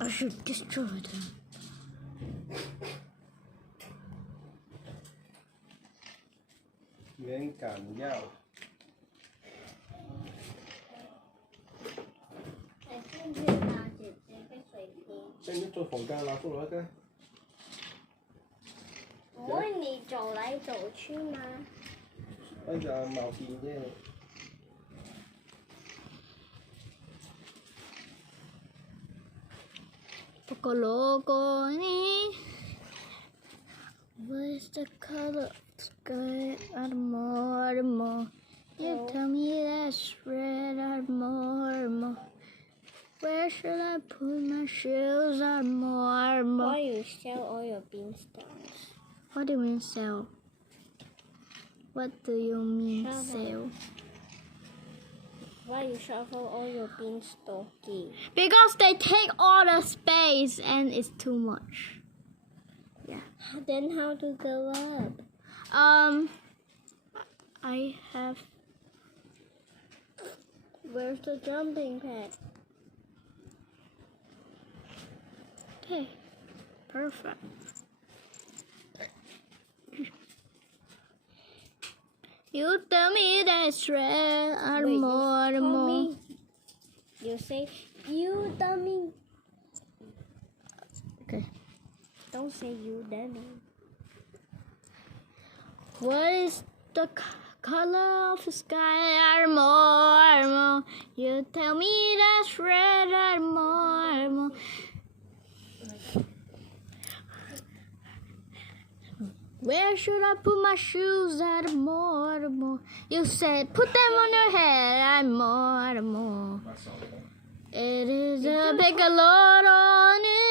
I should destroy them. Miếng cản dao. Đem啲做房間拿出來嘅。我你走來走去嗎？哎呀，冇見啫。不過路過你。What is the color of the sky? Armo. You tell me that's red, Armo. Where should I put my shoes, Armo? Why you sell all your beanstalks? What do you mean sell? What do you mean Shovel. sell? Why you shovel all your beanstalks? Because they take all the space and it's too much. Yeah. Then how to go up? I have. Where's the jumping pad? Okay. Perfect. You tell me that's red, Armo. You say, you dummy. Okay. Don't say you dummy. What is the color of the sky, Armo? You tell me that's red, Armo. Where should I put my shoes, Armo? You said put them on your head, Armo. It is a big lot on it.